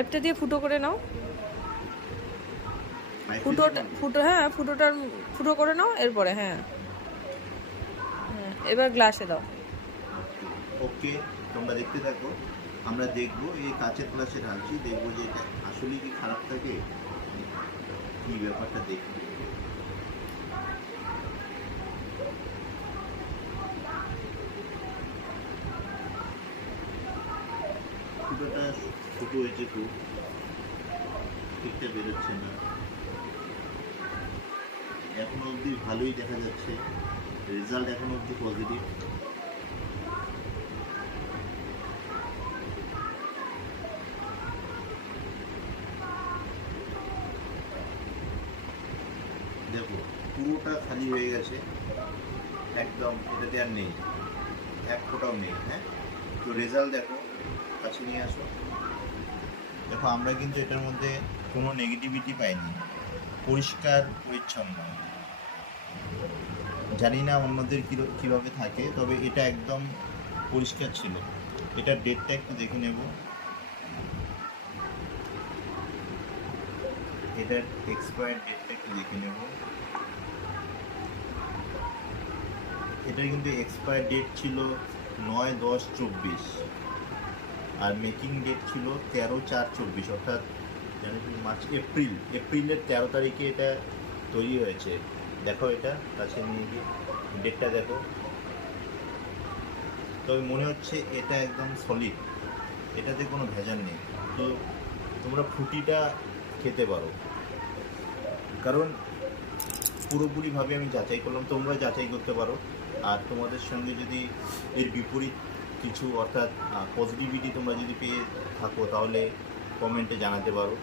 পাইপটা দিয়ে ফুটো করে নাও। ফুটো করে নাও এরপরে। হ্যাঁ হ্যাঁ, এবার গ্লাসে দাও। ওকে, তোমরা দেখতে থাকো। আমরা দেখবো এই কাঁচের গ্লাসে ঢালছি, দেখবো যে এটা আসলে কি খারাপ থাকে, কি ব্যাপারটা দেখবো। ফুটোটা ছোটো হয়েছে, খুব ঠিকঠাক বেরোচ্ছে না। এখনো অবধি ভালোই দেখা যাচ্ছে, রেজাল্ট এখনো অবধি পজিটিভ। দেখো পুরোটা খালি হয়ে গেছে একদম, এটাতে আর নেই, এক ফোঁটাও নেই। হ্যাঁ, তো রেজাল্ট দেখো, কাছে নিয়ে আসো। দেখো আমরা কিন্তু এটার মধ্যে কোনো নেগেটিভিটি পাইনি, পরিষ্কার পরিচ্ছন্ন। জানি না অন্যদের কীভাবে থাকে, তবে এটা একদম পরিষ্কার ছিল। এটার ডেটটা একটু দেখে নেব। এটার এক্সপায়ার ডেটটা একটু দেখে নেব। এটার কিন্তু এক্সপায়ার ডেট ছিল 9/10/24, আর মেকিং ডেট ছিল 13/4/24, অর্থাৎ মার্চ এপ্রিলের 13 তারিখে এটা তৈরি হয়েছে। দেখো এটা কাছে নিয়ে গিয়ে ডেটটা দেখো, তবে মনে হচ্ছে এটা একদম সলিড, এটাতে কোনো ভেজাল নেই। তো তোমরা ফ্রুটিটা খেতে পারো, কারণ পুরোপুরিভাবে আমি যাচাই করলাম, তোমরা যাচাই করতে পারো। আর তোমাদের সঙ্গে যদি এর বিপরীত কিছু, অর্থাৎ পজিটিভিটি তোমরা যদি পেয়ে থাকো, তাহলে কমেন্টে জানাতে পারো।